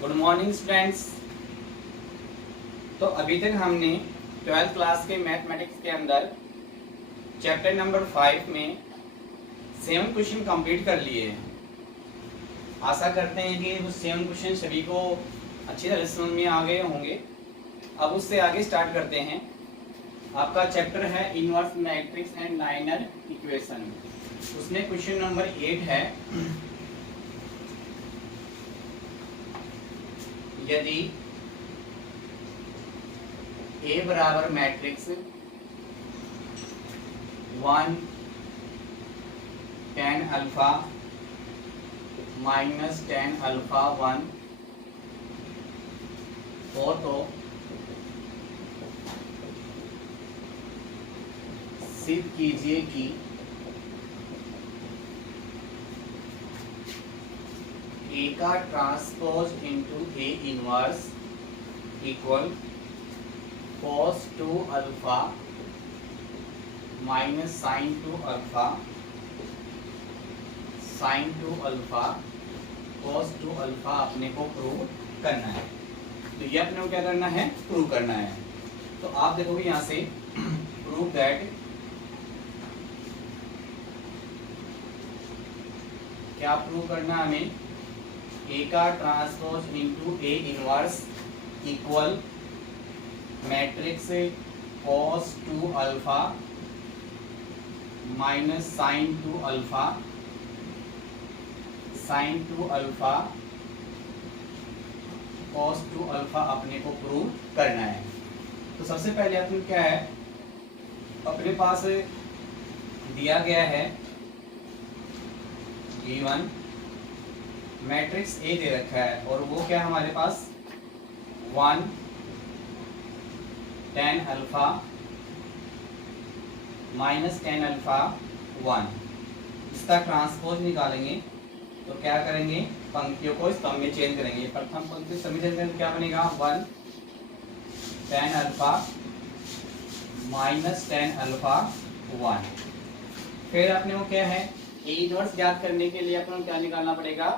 Good morning students. तो अभी तक हमने 12th क्लास के मैथमेटिक्स के अंदर चैप्टर नंबर 5 में 7 क्वेश्चन कंप्लीट कर लिए हैं। आशा करते हैं कि वो 7 क्वेश्चन सभी को अच्छी तरह समझ में आ गए होंगे। अब उससे आगे स्टार्ट करते हैं। आपका चैप्टर है inverse matrix and linear equation. उसमें क्वेश्चन नंबर 8 है, यदि A बराबर matrix 1 tan alpha minus tan alpha 1 हो तो सिद्ध कीजिए कि A का transpose into A inverse equal cos 2 alpha minus sine 2 alpha sine 2 alpha cos 2 alpha अपने को प्रूव करना है। तो ये अपने को क्या करना है, प्रूव करना है। तो आप देखोगे यहाँ से प्रूव दैट, क्या प्रूव करना है हमें, A का transpose into A inverse equal matrix cos 2 alpha minus sine 2 alpha sine 2 alpha cos 2 alpha अपने को प्रूव करना है। तो सबसे पहले अपने क्या है, अपने पास दिया गया है G1, मैट्रिक्स A दे रखा है और वो क्या हमारे पास 1 tan alpha minus tan alpha 1। इसका ट्रांसपोज निकालेंगे तो क्या करेंगे, पंक्तियों को स्तंभ में चेंज करेंगे। प्रथम पंक्ति स्तंभ में चेंज करेंगे क्या बनेगा 1 tan alpha minus tan alpha 1। फिर अपने को क्या है, ए इनवर्स ज्ञात करने के लिए अपने को क्या निकालना पड़ेगा,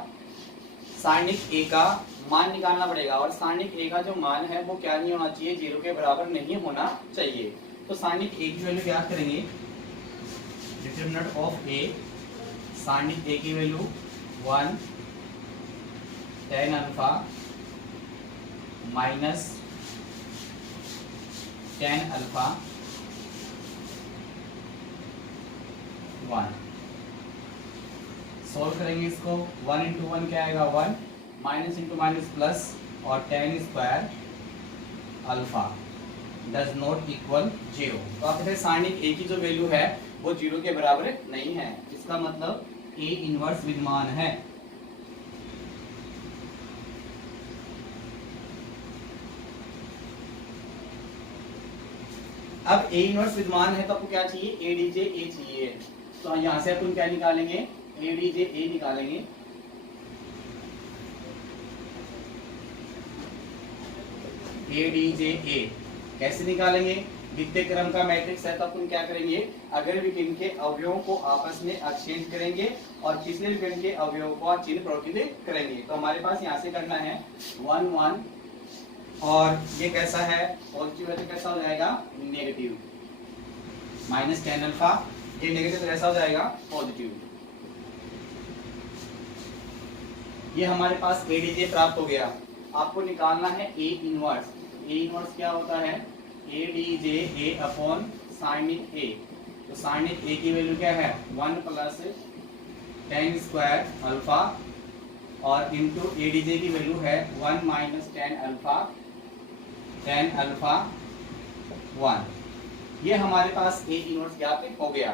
सारणिक ए का मान निकालना पड़ेगा। और सारणिक ए का जो मान है वो क्या नहीं होना चाहिए, 0 के बराबर नहीं होना चाहिए। तो सारणिक ए की वैल्यू ज्ञात करेंगे, डिटरमिनेंट ऑफ ए, सारणिक ए की value 1 tan alpha minus tan alpha 1। Solve करेंगे इसको, 1 इंटू 1 क्या आएगा 1, माइनस इंटू माइनस प्लस, और tan square alpha does not equal 0। तो आप कहते हैं सारणिक ए की जो वैल्यू है वो 0 के बराबर नहीं है। इसका मतलब ए इनवर्स विद्यमान है। अब ए इनवर्स विद्यमान है तो आपको क्या चाहिए, ए डी जे ए चाहिए। तो यहां से अपन क्या निकालेंगे, ए डी जे ए निकालेंगे। ए डी जे ए कैसे निकालेंगे, द्वितीय क्रम का मैट्रिक्स है तो अपन क्या करेंगे, अगर विकर्ण के अवयवों को आपस में एक्सचेंज करेंगे और पिछले विकर्ण के अवयवों को चिन्ह प्रकृत करेंगे। तो हमारे पास यहाँ से करना है 1 1, और ये कैसा है, पॉजिटिव है तो कैसा हो जाएगा नेगेटिव, माइनस tan अल्फा, ये नेगेटिव तो कैसा हो जाएगा पॉजिटिव। ये हमारे पास ए डी जे प्राप्त हो गया। आपको निकालना है ए इनवर्स। ए इनवर्स क्या होता है, A D J A upon साइनिक ए। तो साइनिक ए की वैल्यू क्या है 1 प्लस tan स्क्वायर अल्फा, और इंटू ए डी जे की वैल्यू है 1 माइनस tan अल्फा 1। ये हमारे पास ए इनवर्स ज्ञात हो गया।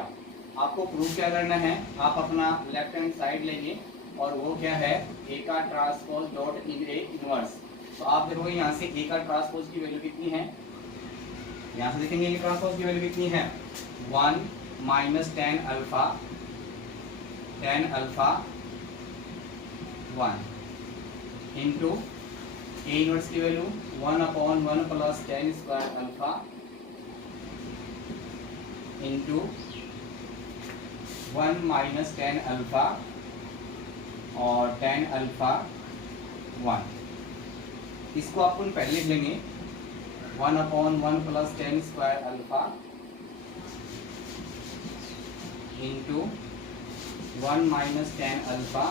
आपको प्रूफ क्या करना है, आप अपना लेफ्ट हैंड साइड लेंगे और वो क्या है, ए का transpose dot in A inverse. तो आप देखोगे यहाँ से ए का ट्रांसपोज की वैल्यू कितनी है, यहाँ से देखेंगे ये ट्रांसपोज की वैल्यू कितनी है 1 minus tan alpha 1 into A inverse की value 1 upon 1 plus tan square alpha into 1 minus tan alpha और tan अल्फा 1। इसको अपन पहले लिख लेंगे 1/1 plus tan square alpha into 1 minus tan alpha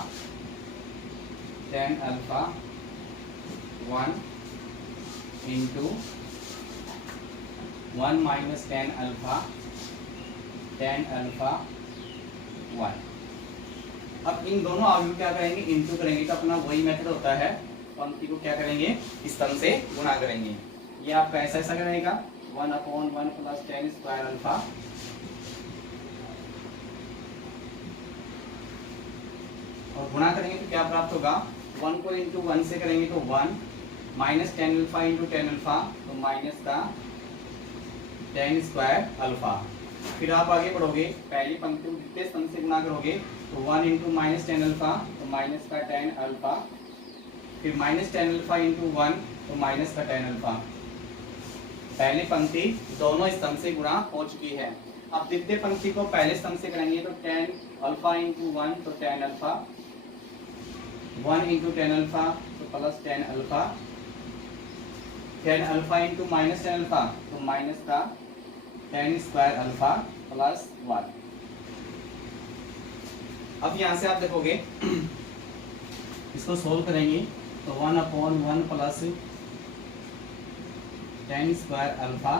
1 into 1 minus tan alpha 1। अब इन दोनों आर्ग्यू क्या करेंगे, इंटू करेंगे, तो अपना वही मेथड होता है, पंक्ति को क्या करेंगे, इस तरह से गुणा करेंगे। ये आपका ऐसा करेगा 1/1 प्लस टेन स्क्वायर अल्फा और गुणा करेंगे तो क्या प्राप्त होगा, 1 को इंटू 1 से करेंगे तो 1 minus tan alpha into tan alpha तो माइनस का टेन स्क्वायर अल्फा। फिर आप आगे बढ़ोगे, पहली पंक्ति को द्वितीय स्तंभ से गुणा करोगे तो 1 इंटू माइनस टेन अल्फा तो माइनस का टेन अल्फा, फिर माइनस टेन अल्फा इंटू 1 तो माइनस का टेन अल्फा। पहली पंक्ति दोनों स्तंभ से गुणा हो चुकी है। अब द्वितीय पंक्ति को पहले स्तंभ से करेंगे तो टेन अल्फा इंटू 1 तो tan alpha, 1 into tan alpha तो plus tan alpha, tan alpha into minus tan alpha तो माइनस का टेन स्क्वायर अल्फा प्लस 1। अब यहां से आप देखोगे इसको सोल्व करेंगे तो 1/1 प्लस टेन स्क्वायर अल्फा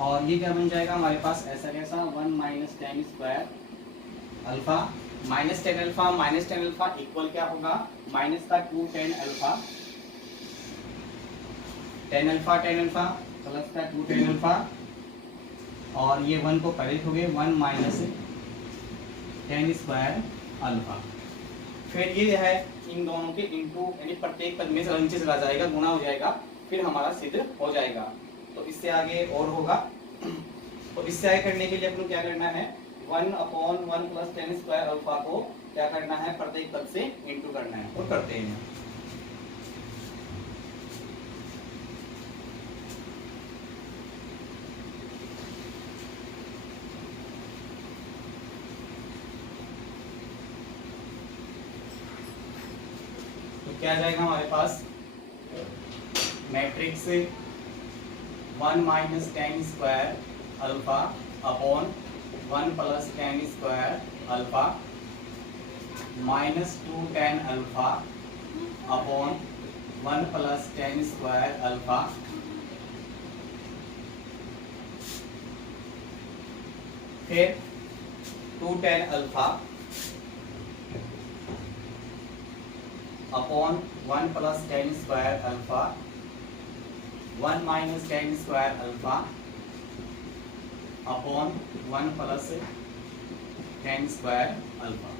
और ये क्या बन जाएगा हमारे पास, ऐसा कैसा 1 minus tan square alpha minus tan alpha equal क्या होगा, माइनस का 2 tan alpha, tan alpha plus का 2 टेन अल्फा और ये 1 को पहले लिखोगे 1 माइनस टेन स्क्वायर अल्फा। फिर ये है इन दोनों के इंटू यानी प्रत्येक पद में से नीचे चला जाएगा, गुणा हो जाएगा, फिर हमारा सिद्ध हो जाएगा। तो इससे आगे और होगा, तो इससे आगे करने के लिए अपन क्या करना है, 1/1 प्लस टेन स्क्वायर अल्फा को क्या करना है, प्रत्येक पद से इंटू करना है और करते हैं। क्या जाएगा हमारे पास, matrix 1 minus tan square alpha upon 1 plus tan square alpha minus 2 tan alpha upon 1 plus tan square alpha फिर 2 tan alpha upon 1 plus tan square alpha 1 minus tan square alpha upon 1 plus tan square alpha.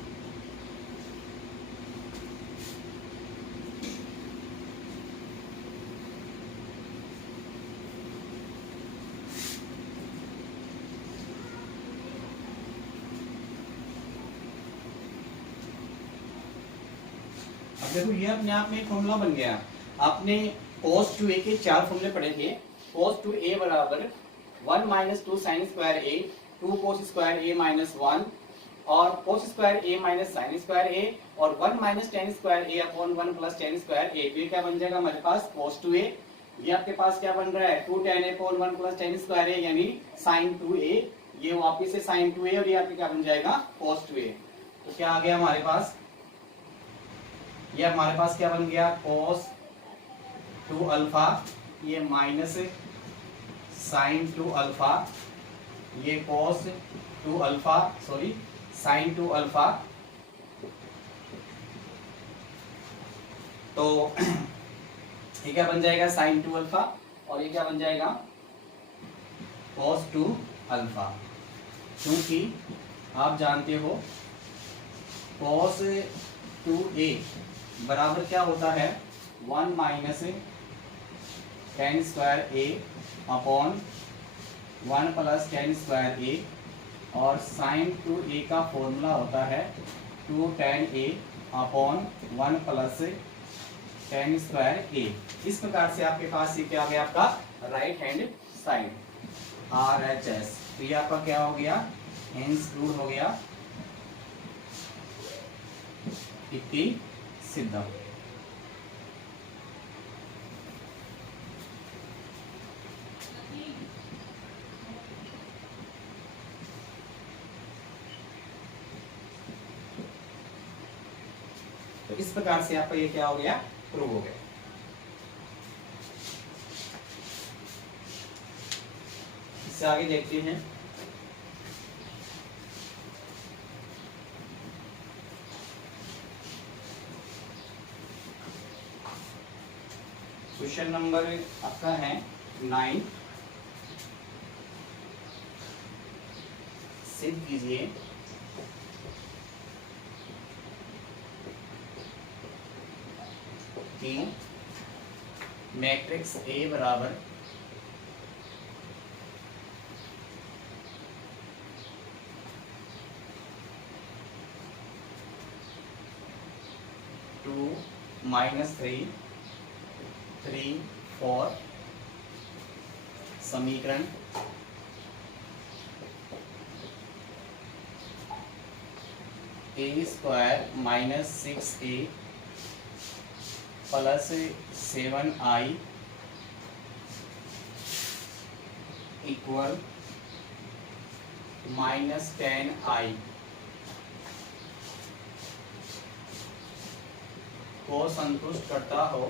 अब देखो ये अपने आप में एक formula बन गया। आपने cos 2a के 4 फॉर्मूले पढ़े थे। cos 2a बराबर 1 minus 2 sine square a, 2 cos square a minus 1 और cos square a minus sine square a और 1 minus tan square a upon 1 plus tan square a। तो ये क्या बन जाएगा हमारे पास cos 2a। ये आपके पास क्या बन रहा है 2 tan a upon 1 plus tan square a यानी sin 2a। ये वापिस से sin 2a और ये आपके क्या बन जाएगा cos 2a। तो क्या आ गया हमारे पास, ये हमारे पास क्या बन गया cos 2 अल्फा, ये माइनस sin 2 अल्फा, ये cos 2 alpha sorry sin 2 alpha. तो ये क्या बन जाएगा sin 2 अल्फा और ये क्या बन जाएगा cos 2 अल्फा। क्योंकि आप जानते हो cos 2a बराबर क्या होता है 1 minus tan square a upon 1 plus tan square a और sin 2a का फॉर्मूला होता है 2 tan a upon 1 plus tan square a। इस प्रकार से आपके पास ये क्या आ गया आपका राइट हैंड साइड RHS। तो ये आपका क्या हो गया हेंस प्रूव हो गया इति सिद्धम। इस प्रकार से आपका ये क्या हो गया, प्रूव हो गया। इससे आगे देखते हैं। क्वेश्चन नंबर आपका है 9। सिद्ध कीजिए कि मैट्रिक्स ए बराबर टू -3 3 4 समीकरण a² - 6a plus 7i equal -10i को संतुष्ट करता हो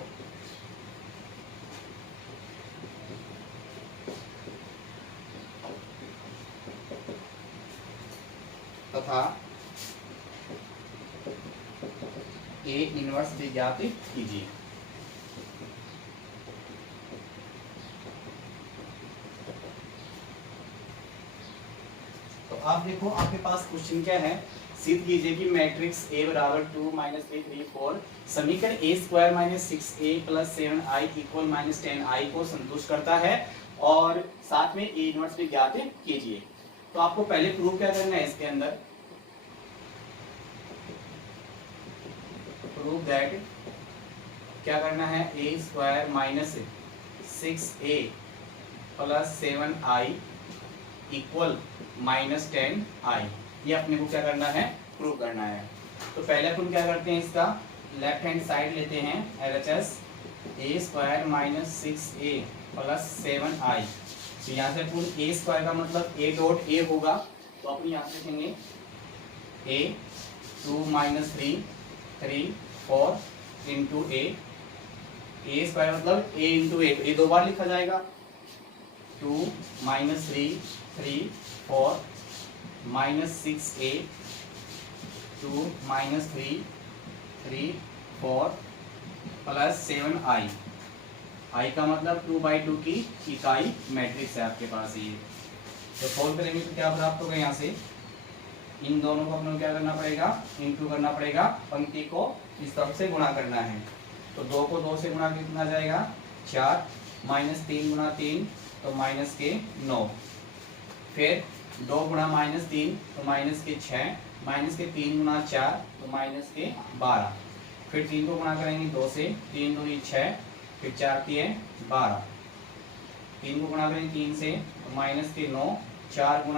तथा ए इनवर्स भी ज्ञात कीजिए। तो आप देखो आपके पास क्वेश्चन क्या है, सिद्ध कीजिए कि मैट्रिक्स ए बराबर 2 -3 3 4 समीकरण a² - 6a + 7i equal -10i को संतुष्ट करता है और साथ में ए इनवर्स भी ज्ञात कीजिए। तो आपको पहले प्रूव क्या करना है, इसके अंदर प्रूव दैट क्या करना है, a² - 6a + 7i equal -10i, ये अपने को क्या करना है, प्रूव करना है। तो पहले अपन क्या करते हैं, इसका लेफ्ट हैंड साइड लेते हैं LHS a² - 6a + 7i। तो यहाँ से अपन a² का मतलब a.a होगा, तो अपन यहाँ से लिखेंगे a 2 - 3 3 4 इंटू a² मतलब a इंटू ए दो बार लिखा जाएगा, 2 - 3 3 4 -6a 2 - 3 3 4 प्लस 7i। i का मतलब 2/2 की इकाई मैट्रिक्स है आपके पास ये। तो सोल्व करेंगे तो क्या प्राप्त होगा, यहाँ से इन दोनों को अपने क्या करना पड़ेगा, इंटू करना पड़ेगा, पंक्ति को इस तरफ से गुणा करना है। तो 2 को 2 से गुणा कितना जाएगा, 4 -3 × 3 तो -9, फिर 2 × -3 तो -6, -3 × 4 तो -12, फिर 3 को गुणा करेंगे 2 से, 3 दूनी 6, फिर 4 3 12, 3 को गुणा करेंगे 3 से तो -9, 4 ×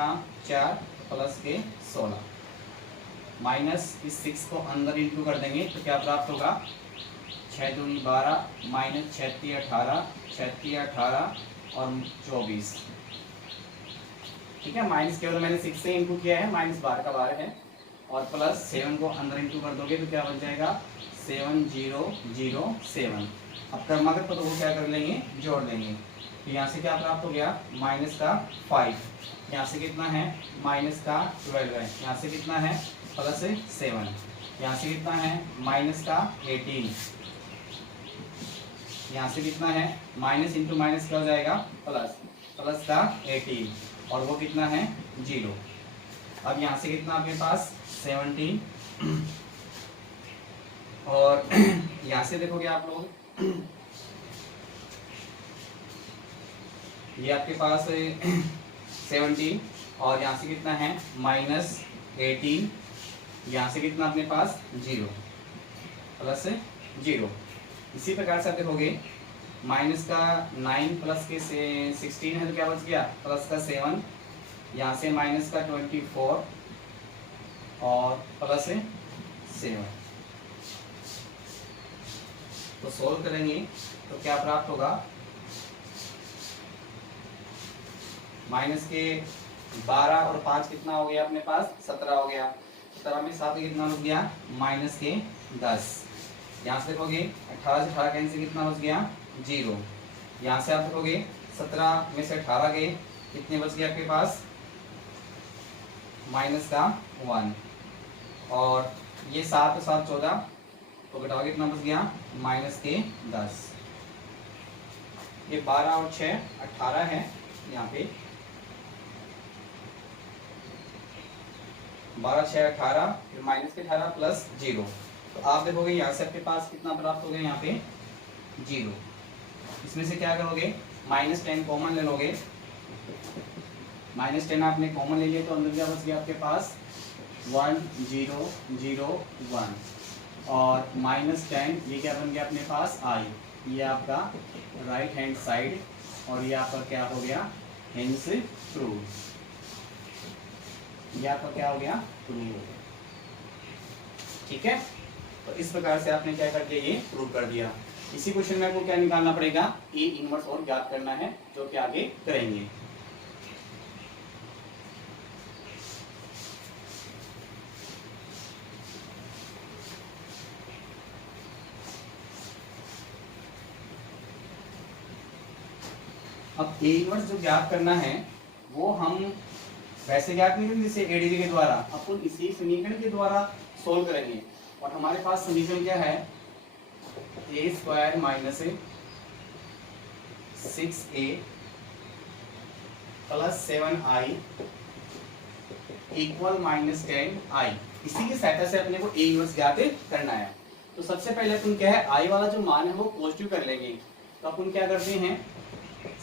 4 +16, माइनस इस 6 को अंदर इंटू कर देंगे तो क्या प्राप्त होगा, 6 दूनी 12, -6 3 18, 6 3 18 और 24। ठीक है, माइनस केवल मैंने 6 से इंटू किया है, -12 का 12 है, और प्लस 7 को अंदर इंटू कर दोगे तो क्या बन जाएगा, 7007। अब क्रमागत पदों को क्या कर लेंगे, जोड़ लेंगे। तो यहाँ से क्या प्राप्त हो गया, -5, यहाँ से कितना है, -12 है, यहाँ से कितना है, +7, यहाँ से कितना है, -18, यहाँ से कितना है, माइनस इंटू माइनस क्या हो जाएगा, प्लस का 18, और वो कितना है, 0। अब यहाँ से कितना आपके पास 17, और यहाँ से देखोगे आप लोग ये आपके पास 17, और यहाँ से कितना है, -18, यहाँ से कितना अपने पास 0, +0। इसी प्रकार से आप देखोगे माइनस का 9 प्लस के 16 है तो क्या बच गया, प्लस का 7, यहाँ से माइनस का 24 और प्लस 7। तो सोल्व करेंगे तो क्या प्राप्त होगा, माइनस के 12 और 5 कितना हो गया अपने पास, 17 हो गया। 17 में 7 कितना हो गया, -10। यहाँ से देखोगे 18 से 18 कैंसिल, कितना बच गया 0। यहाँ से आप देखोगे 17 में से 18 गए, कितने बच गए आपके पास माइनस का 1, और ये 7 और 7 14, तो घटाओगे कितना बच गया माइनस के 10। ये 12 और 6 18 है, यहाँ पे 12 6 18, फिर माइनस के 18 प्लस 0, तो आप देखोगे यहाँ से आपके पास कितना प्राप्त हो गया यहाँ पे 0। इसमें से क्या करोगे -10 कॉमन ले लोगे, -10 आपने कॉमन ले लिया तो अंदर क्या बच गया आपके पास 1 0 0 1, और -10 ये क्या बन गया अपने पास i, ये आपका राइट हैंड साइड, और ये आपका क्या हो गया हेंस ट्रू, ये आपका क्या हो गया ट्रू हो गया। ठीक है, तो इस प्रकार से आपने क्या कर दिया ये प्रूव कर दिया। इसी क्वेश्चन में आपको क्या निकालना पड़ेगा ए इनवर्स और ज्ञात करना है, जो कि आगे करेंगे। अब ए इनवर्स जो ज्ञात करना है वो हम वैसे ज्ञात नहीं करेंगे जैसे एडीजी के द्वारा, अपन इसी समीकरण के द्वारा सोल्व करेंगे। और हमारे पास समीकरण क्या है A square minus 6a plus 7i equal -10i। इसी की सहायता से अपने को ए इनवर्स ज्ञात करना है। तो सबसे पहले अपन क्या है i वाला जो मान है वो पॉजिटिव कर लेंगे, तो अपन क्या करते हैं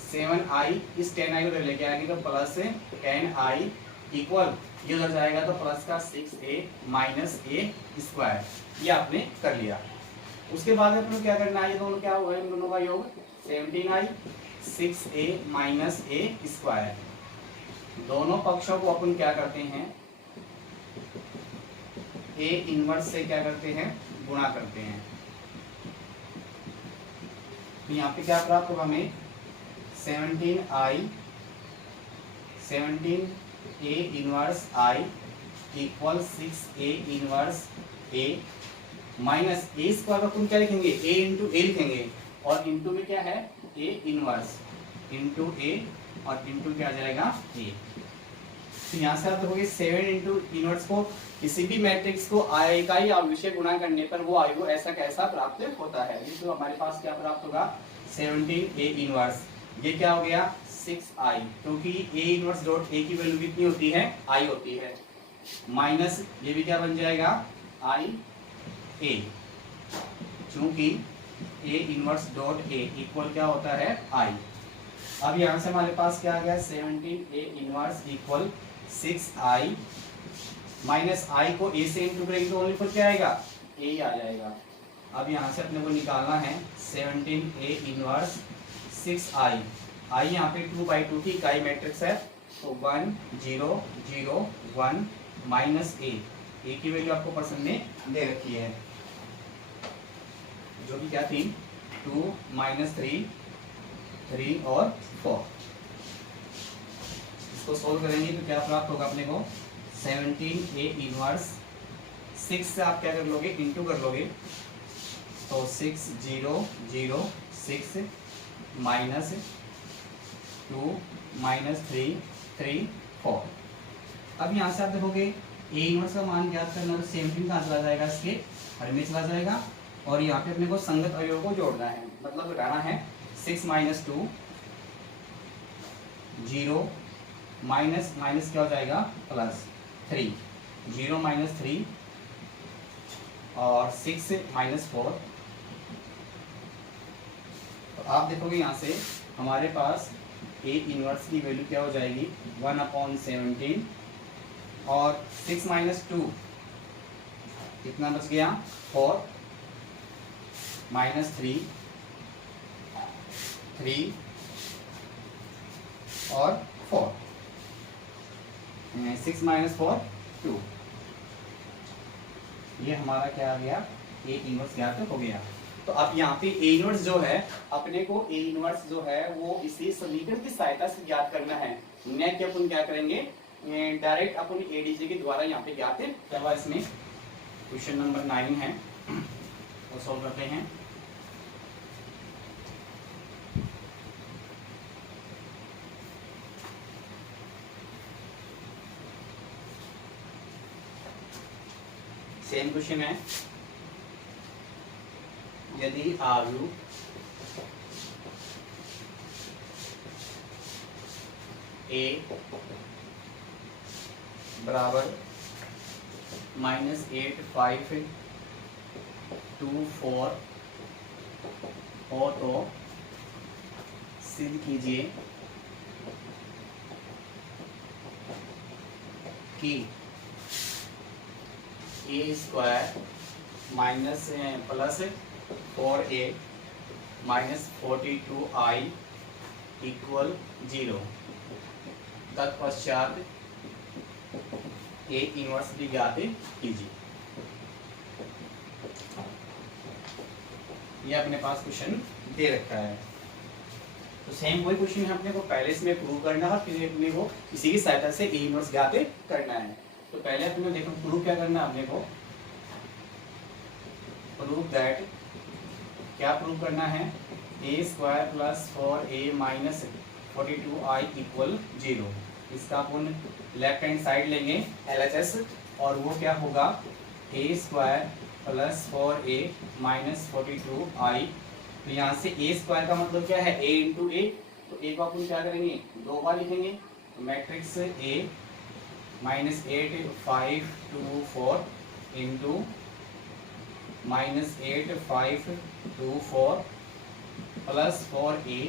7i इस 10i को लेके आएंगे तो प्लस 10i इक्वल ये उधर जाएगा तो प्लस का 6a माइनस a स्क्वायर, ये आपने कर लिया। उसके बाद अपन क्या करना है, ये दोनों क्या हुआ इन दोनों का योग 17i 6a minus a square, दोनों पक्षों को अपन क्या करते हैं a इनवर्स से क्या करते हैं गुणा करते हैं। तो यहाँ पे क्या प्राप्त होगा हमें 17a inverse i equal 6a inverse a minus a square का अपन क्या लिखेंगे a इंटू a लिखेंगे, और इंटू में क्या है a इनवर्स इंटू a, और इंटू क्या आ जाएगा a। तो यहाँ से आप देखोगे 7 इंटू इनवर्स को किसी भी मैट्रिक्स को i का ही अवश्य गुणा करने पर वो i को ऐसा कैसा प्राप्त होता है। तो हमारे पास क्या प्राप्त होगा 17a इनवर्स, ये क्या हो गया 6i, क्योंकि a इनवर्स डॉट a की वैल्यू कितनी होती है i होती है, माइनस ये भी क्या बन जाएगा i a, चूंकि a inverse dot a equal क्या होता है i। अब यहाँ से हमारे पास क्या आ गया 17a inverse equal 6i minus i को a से इंटू करेंगे तो ओनली पर क्या आएगा a ही आ जाएगा। अब यहाँ से अपने को निकालना है 17a इनवर्स 6i, i यहाँ पे 2/2 की इकाई मैट्रिक्स है, तो 1 0 0 1 माइनस a की वैल्यू आपको पर्सन ने दे रखी है जो कि क्या थी 2 -3 3 और 4। इसको सोल्व करेंगे तो क्या प्राप्त होगा अपने को 17a इनवर्स 6 से आप क्या कर लोगे इंटू कर लोगे, तो 6 0 0 6 माइनस 2 -3 3 4। अब यहाँ से आप देखोगे ए इनवर्स का मान ज्ञात करना तो 17 कहाँ चला जाएगा इसके हर में चला जाएगा, और यहाँ पे अपने को संगत अवयव को जोड़ना है, मतलब घटाना है 6 - 2 0 माइनस माइनस क्या हो जाएगा प्लस 3 0 - 3 और 6 - 4। तो आप देखोगे यहाँ से हमारे पास ए इनवर्स की वैल्यू क्या हो जाएगी 1/17, और 6 - 2 कितना बच गया 4 -3 3 और 4, 6 - 4 2, ये हमारा क्या आ गया ए इनवर्स ज्ञात हो गया। तो अब यहाँ पे ए इनवर्स जो है अपने को ए इनवर्स जो है वो इसी समीकरण की सहायता से ज्ञात करना है, न कि अपन क्या करेंगे डायरेक्ट अपन एडीजी के द्वारा यहाँ पे ज्ञात करवा। इसमें क्वेश्चन नंबर 9 है, तो सॉल्व करते हैं। सेम क्वेश्चन है, यदि आयु ए बराबर -8524 हो तो सिद्ध कीजिए कि A square minus plus 4a minus 42i equal 0। तत्पश्चात ए इनवर्स भी ज्ञात कीजिए। ये अपने पास क्वेश्चन दे रखा है। तो सेम वही क्वेश्चन है, अपने को पहले इसमें प्रूव करना है, फिर अपने को इसी की सहायता से ए इनवर्स ज्ञात करना है। तो पहले अपने को देखो प्रूव क्या करना है, अपने को प्रूव दैट, क्या प्रूव करना है, A square plus 4a minus 42i equal 0। इसका अपन लेफ्ट हैंड साइड लेंगे LHS, और वो क्या होगा, ए square plus 4a minus 42i। तो यहाँ से ए स्क्वायर का मतलब क्या है, a इंटू ए। तो ए को अपन क्या करेंगे, 2 बार लिखेंगे। तो matrix A minus 8 5 2 4 into minus 8 5 2 4 plus 4a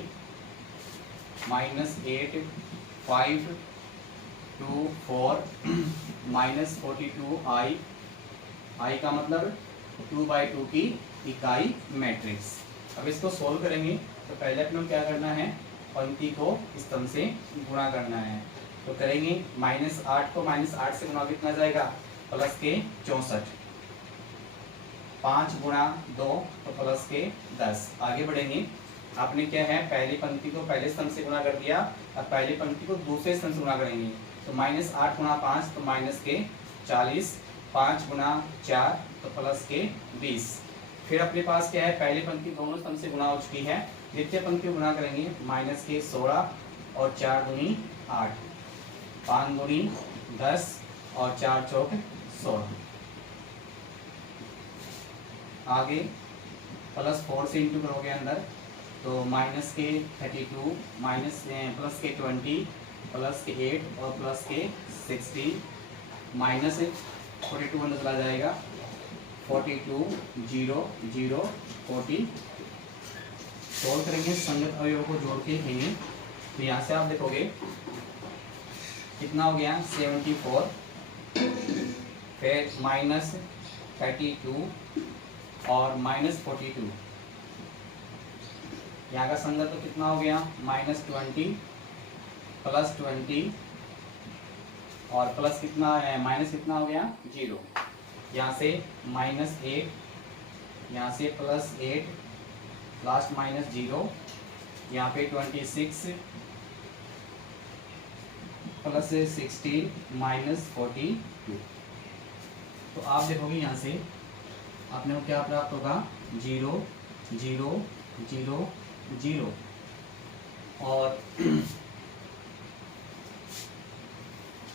minus 8 5 2 4 minus 42i। i का मतलब 2/2 की इकाई मैट्रिक्स। अब इसको सोल्व करेंगे तो पहले अपने क्या करना है, पंक्ति को स्तंभ से गुणा करना है। तो करेंगे -8 को -8 से गुणा कितना जाएगा, प्लस के 64। 5 गुणा 2 तो प्लस के 10। आगे बढ़ेंगे, आपने क्या है, पहली पंक्ति को पहले स्तंभ से गुणा कर दिया, अब पहली पंक्ति को दूसरे स्तंभ से गुणा करेंगे। तो -8 गुणा 5 तो माइनस के 40, 5 गुणा 4 तो प्लस के 20। फिर अपने पास क्या है, पहली पंक्ति दोनों स्तंभ से गुणा हो चुकी है, द्वितीय पंक्ति गुणा करेंगे, माइनस के 16 और 4 दूनी 8, 5 दूनी 10 और 4 चौक 16। आगे प्लस 4 से इंटू करोगे अंदर, तो माइनस के 32 माइनस प्लस के 20 प्लस के 8 और प्लस के 16, माइनस 42 अंदर चला जाएगा, 42 0 0 40। सोल्व करेंगे, संगत अवयवों को जोड़ के लिखेंगे। तो यहाँ से आप देखोगे कितना हो गया, 74, फिर माइनस 32 और माइनस 42। यहाँ का संगत तो कितना हो गया, -20 प्लस 20 और प्लस कितना है, माइनस कितना हो गया, 0। यहाँ से -8, यहाँ से +8, लास्ट -0, यहाँ पे 26 प्लस 16 -42। तो आप देखोगे यहाँ से आपने को क्या प्राप्त होगा, 0 0 0 0। और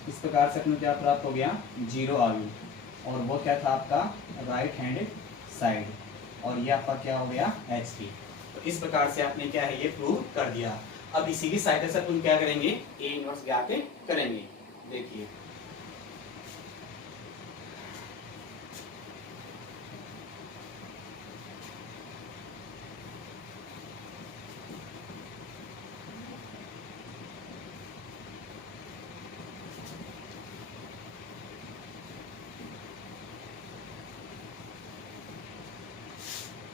इस प्रकार से अपने क्या प्राप्त हो गया, 0 आ गई। और वो क्या था आपका, राइट हैंड साइड, और ये आपका क्या हो गया, HP। तो इस प्रकार से आपने क्या है, ये प्रूव कर दिया। अब इसी की सहायता से अपन क्या करेंगे, ए इनवर्स ज्ञात करेंगे। देखिए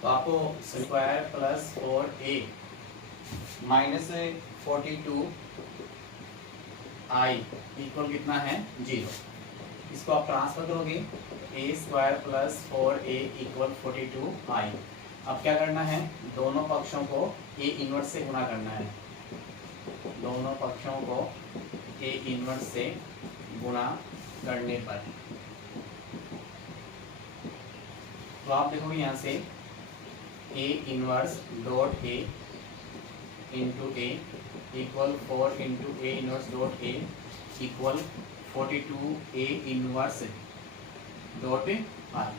तो आपको square plus 4a minus 42i equal कितना है, 0। इसको आप ट्रांसफर करोगे, a square plus 4a equal 42i। अब क्या करना है, दोनों पक्षों को a इनवर्स से गुणा करना है। दोनों पक्षों को a इनवर्स से गुणा करने पर तो आप देखोगे यहाँ से A inverse dot A into A equal 4 into A inverse dot A equal 42 A inverse dot I.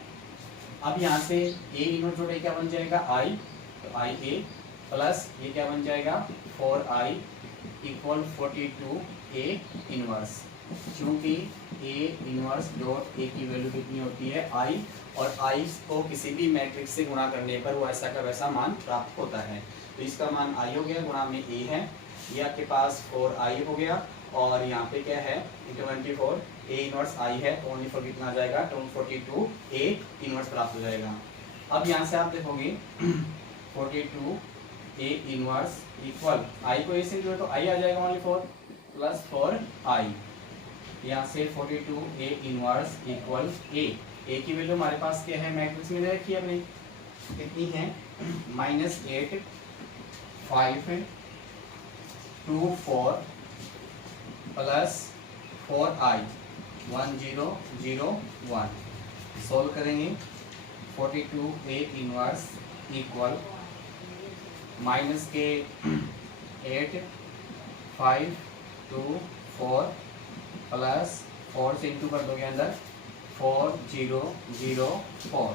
अब यहाँ से ए इनवर्स डॉट ए क्या बन जाएगा आई, तो आई ए प्लस ये क्या बन जाएगा 4i इक्वल 42 ए इनवर्स। क्योंकि ए इनवर्स डॉट ए की वैल्यू कितनी होती है आई, और आई को किसी भी मैट्रिक्स से गुणा करने पर वो ऐसा का वैसा मान प्राप्त होता है। तो इसका मान आई हो गया, गुणा में ए है, ये आपके पास 4i हो गया, और यहाँ पे क्या है 24 ए इनवर्स आई है, तो ओनली फॉर कितना आ जाएगा 42 ए इनवर्स प्राप्त हो जाएगा। अब यहाँ से आप देखोगे 42 ए इनवर्स इक्वल आई को ए से जो है तो आई आ जाएगा ओनली 4 प्लस 4i, यहाँ से 42 ए इनवर्स इक्वल ए की वैल्यू हमारे पास क्या है मैट्रिक्स में रखी है अपनी, कितनी है -8 5 2 4 प्लस 4i 1 0 0 1। सोल्व करेंगे 42 ए इनवर्स इक्वल माइनस के 8 5 2 4 प्लस 4 से इंटू कर दोगे अंदर 4 0 0 4।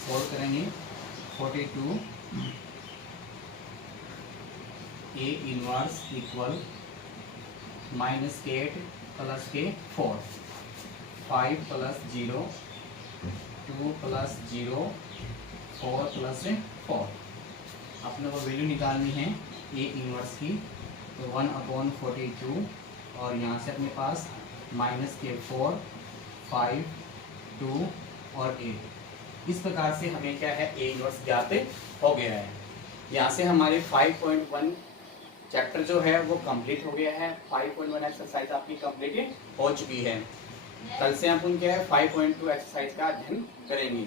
सोल्व करेंगे 42 ए इनवर्स इक्वल माइनस के 8 प्लस के 4 5 प्लस 0 2 प्लस 0 4 प्लस 4। अपने को वैल्यू निकालनी है ए इनवर्स की, तो 1/42 और यहाँ से अपने पास माइनस के 4 5 2 और 8। इस प्रकार से हमें क्या है ए इनवर्स ज्ञात हो गया है। यहाँ से हमारे 5.1 चैप्टर जो है वो कंप्लीट हो गया है। 5.1 एक्सरसाइज आपकी कंप्लीट हो चुकी है। कल से अपन क्या है 5.2 एक्सरसाइज का अध्ययन करेंगे।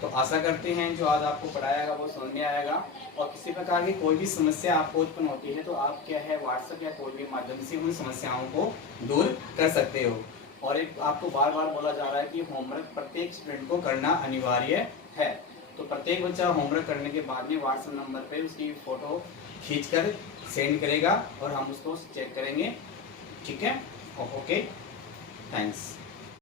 तो आशा करते हैं जो आज आपको पढ़ाया वो समझ में आएगा, और किसी प्रकार की कोई भी समस्या आपको उत्पन्न होती है तो आप क्या है व्हाट्सएप या कोई भी माध्यम से उन समस्याओं को दूर कर सकते हो। और एक आपको बार बार बोला जा रहा है कि होमवर्क प्रत्येक स्टूडेंट को करना अनिवार्य है। तो प्रत्येक बच्चा होमवर्क करने के बाद में व्हाट्सएप नंबर पे उसकी फ़ोटो खींचकर सेंड करेगा और हम उसको चेक करेंगे। ठीक है, ओके, थैंक्स।